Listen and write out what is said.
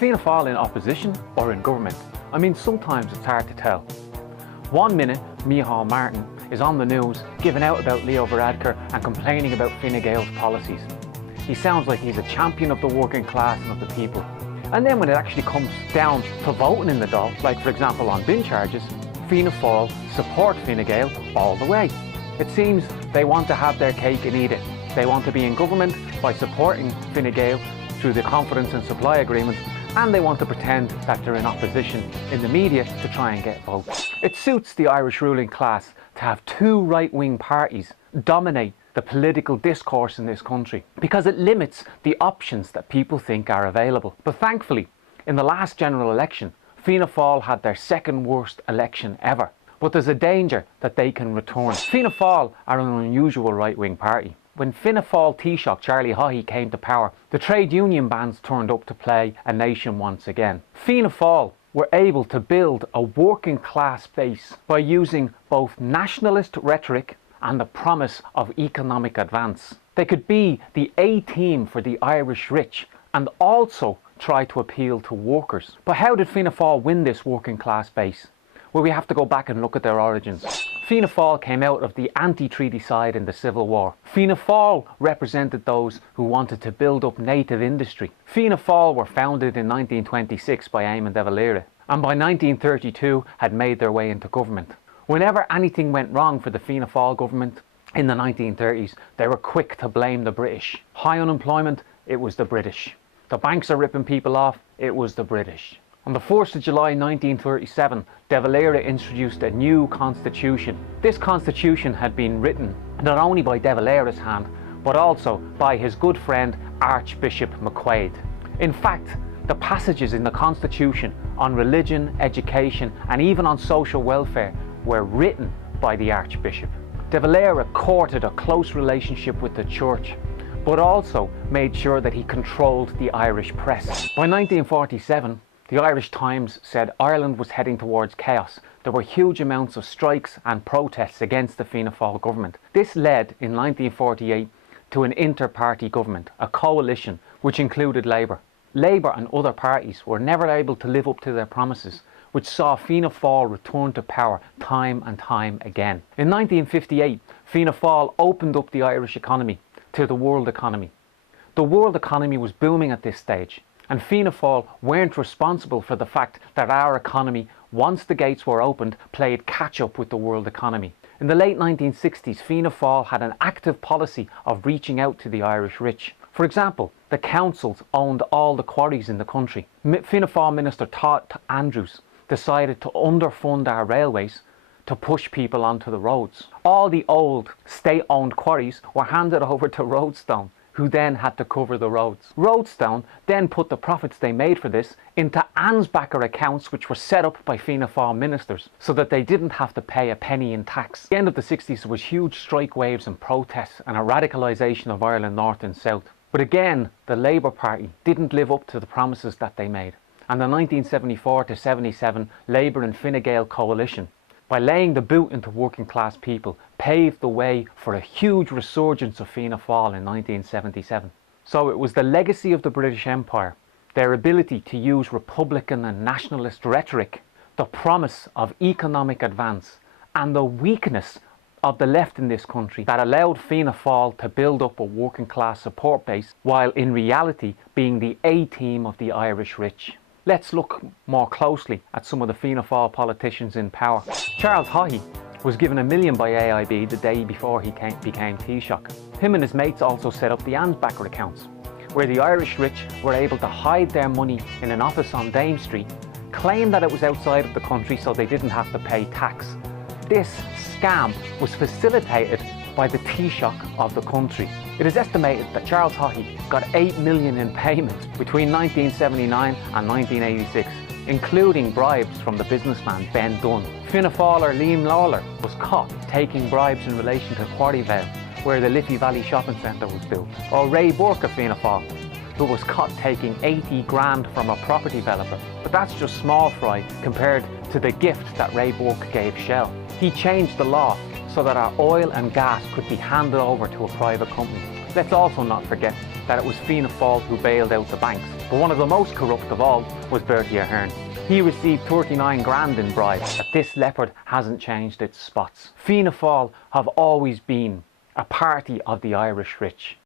Fianna Fáil in opposition or in government? I mean, sometimes it's hard to tell. One minute, Micheál Martin is on the news giving out about Leo Varadkar and complaining about Fine Gael's policies. He sounds like he's a champion of the working class and of the people. And then when it actually comes down to voting in the Dáil, like for example on bin charges, Fianna Fáil support Fine Gael all the way. It seems they want to have their cake and eat it. They want to be in government by supporting Fine Gael through the confidence and supply agreement, and they want to pretend that they're in opposition in the media to try and get votes. It suits the Irish ruling class to have two right-wing parties dominate the political discourse in this country because it limits the options that people think are available. But thankfully, in the last general election, Fianna Fáil had their second worst election ever. But there's a danger that they can return. Fianna Fáil are an unusual right-wing party. When Fianna Fáil Taoiseach Charlie Haughey came to power, the trade union bands turned up to play a nation once again. Fianna Fáil were able to build a working class base by using both nationalist rhetoric and the promise of economic advance. They could be the A-team for the Irish rich and also try to appeal to workers. But how did Fianna Fáil win this working class base? Well, we have to go back and look at their origins. Fianna Fáil came out of the anti-treaty side in the Civil War. Fianna Fáil represented those who wanted to build up native industry. Fianna Fáil were founded in 1926 by Eamon de Valera and by 1932 had made their way into government. Whenever anything went wrong for the Fianna Fáil government in the 1930s, they were quick to blame the British. High unemployment, it was the British. The banks are ripping people off, it was the British. On the 1st of July 1937, de Valera introduced a new constitution. This constitution had been written not only by de Valera's hand, but also by his good friend Archbishop Macquaid. In fact, the passages in the constitution on religion, education, and even on social welfare were written by the Archbishop. De Valera courted a close relationship with the church, but also made sure that he controlled the Irish press. By 1947, the Irish Times said Ireland was heading towards chaos. There were huge amounts of strikes and protests against the Fianna Fáil government. This led in 1948 to an inter-party government, a coalition which included Labour. Labour and other parties were never able to live up to their promises, which saw Fianna Fáil return to power time and time again. In 1958, Fianna Fáil opened up the Irish economy to the world economy. The world economy was booming at this stage, and Fianna Fáil weren't responsible for the fact that our economy, once the gates were opened, played catch-up with the world economy. In the late 1960s, Fianna Fáil had an active policy of reaching out to the Irish rich. For example, the councils owned all the quarries in the country. Fianna Fáil Minister Todd Andrews decided to underfund our railways to push people onto the roads. All the old state-owned quarries were handed over to Roadstone, who then had to cover the roads. Roadstone then put the profits they made for this into Ansbacher accounts, which were set up by Fianna Fáil ministers so that they didn't have to pay a penny in tax. At the end of the 60s, there was huge strike waves and protests and a radicalisation of Ireland north and south. But again, the Labour Party didn't live up to the promises that they made. And the 1974 to 77 Labour and Fine Gael coalition, by laying the boot into working class people, paved the way for a huge resurgence of Fianna Fáil in 1977. So it was the legacy of the British Empire, their ability to use republican and nationalist rhetoric, the promise of economic advance, and the weakness of the left in this country that allowed Fianna Fáil to build up a working class support base, while in reality being the A-team of the Irish rich. Let's look more closely at some of the Fianna Fáil politicians in power. Charles Haughey was given $1 million by AIB the day before he became Taoiseach. Him and his mates also set up the Ansbacher accounts, where the Irish rich were able to hide their money in an office on Dame Street, claim that it was outside of the country so they didn't have to pay tax. This scam was facilitated by the Taoiseach of the country. It is estimated that Charles Haughey got $8 million in payments between 1979 and 1986, including bribes from the businessman Ben Dunn. Fianna Fáiler Liam Lawler was caught taking bribes in relation to Quarryvale, where the Liffey Valley Shopping Centre was built. Or Ray Burke of Fianna Fáil, who was caught taking 80 grand from a property developer. But that's just small fry compared to the gift that Ray Burke gave Shell. He changed the law so that our oil and gas could be handed over to a private company. Let's also not forget that it was Fianna Fáil who bailed out the banks, but one of the most corrupt of all was Bertie Ahern. He received 39 grand in bribes. This leopard hasn't changed its spots. Fianna Fáil have always been a party of the Irish rich.